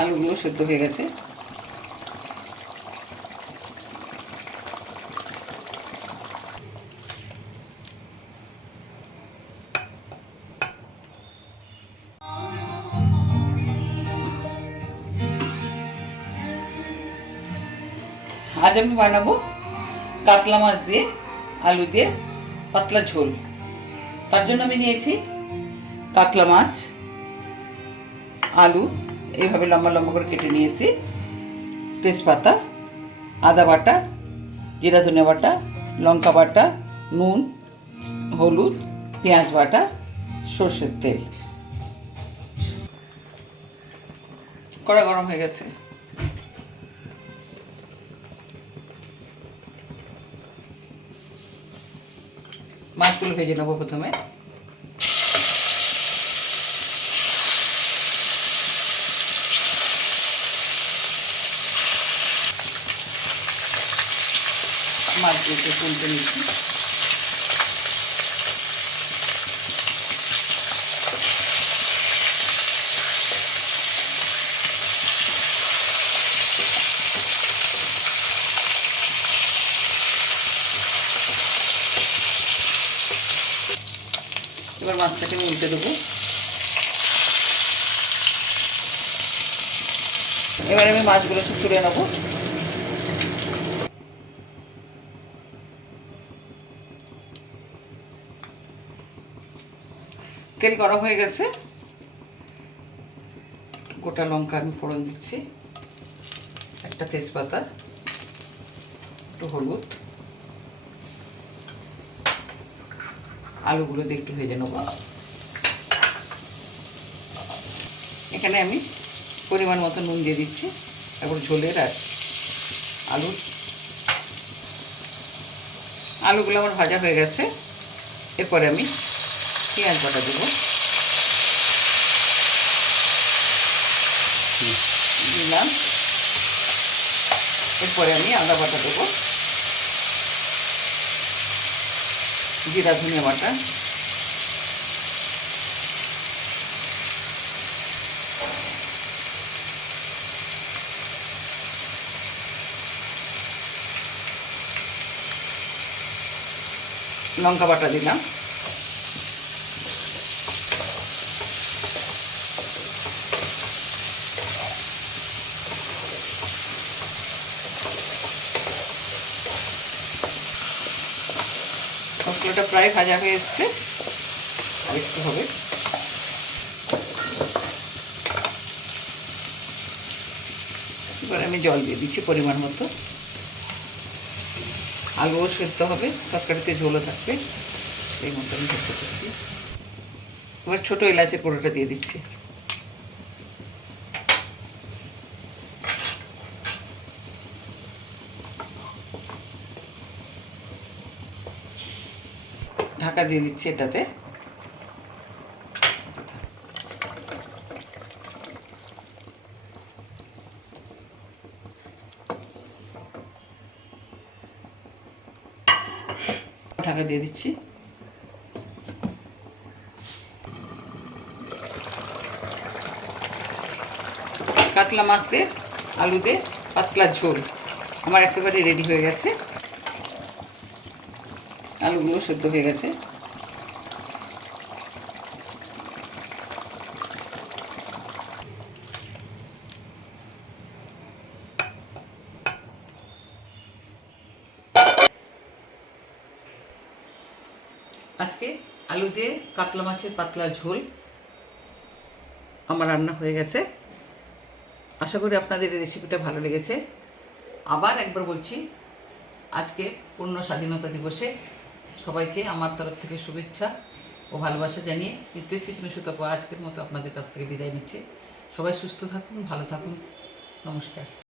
আলুগুলো সেদ্ধ হয়ে গেছে। আজ আমি বানাবো কাতলা মাছ দিয়ে, আলু দিয়ে পাতলা ঝোল। তার জন্য আমি নিয়েছি কাতলা মাছ, আলু এইভাবে লম্বা লম্বা করে কেটে নিয়েছি। তেজপাতা, আদা বাটা, জিরা ধনিয়া বাটা, লঙ্কা বাটা, নুন, হলুদ, পেঁয়াজ বাটা, সর্ষের তেল। কড়া গরম হয়ে গেছে। মাছগুলো ভেজে নেব প্রথমে। মাছগুলোকে তুলতে নিচ্ছি। এবার মাছটাকে আমি উল্টে দেবো। এবার আমি মাছগুলো তুলে নেব। তেল গরম হয়ে গেছে। গোটা লঙ্কা আমি ফোড়ন দিচ্ছি। একটা তেজপাতা, একটু হলুদ। আলুগুলো দিয়ে একটু ভেজে নেব। এখানে আমি পরিমাণ মতো নুন দিয়ে দিচ্ছি। তারপর ঝোলের আর আলু। আলুগুলো আমার ভাজা হয়ে গেছে। এরপরে আমি পেঁয়াজ বাটা দেবো। দিলাম। এরপরে আমি আদা বাটা দেবো। জিরা, ধনিয়া বাটা। লঙ্কা বাটা দিলাম। মশলাটা প্রায় ভাজা হয়ে এসছে। আর একটু হবে। এবার আমি জল দিয়ে দিচ্ছি পরিমাণ মতো। আলুও সেদ্ধ হবে, তরকারিতে ঝোলও থাকবে। সেই মতো আমি সেদ্ধ এবার ছোটো এলাচের গুঁড়োটা দিয়ে দিচ্ছি। ঢাকা দিয়ে দিচ্ছি এটাতে। ঢাকা দিয়ে দিচ্ছি। কাতলা মাছ দিয়ে, আলু দিয়ে, পাতলা ঝোল। আমার একেবারে রেডি হয়ে গেছে। আলুগুলো সেদ্ধ হয়ে গেছে। আজকে আলু দিয়ে কাতলা মাছের পাতলা ঝোল আমার রান্না হয়ে গেছে। আশা করি আপনাদের এই রেসিপিটা ভালো লেগেছে। আবার একবার বলছি, আজকে পূর্ণ স্বাধীনতা দিবসে সবাইকে আমার তরফ থেকে শুভেচ্ছা ও ভালোবাসা জানিয়ে নিত্যেজ কিচেনে সুতপ আজকের মতো আপনাদের কাছ থেকে বিদায় নিচ্ছে। সবাই সুস্থ থাকুন, ভালো থাকুন। নমস্কার।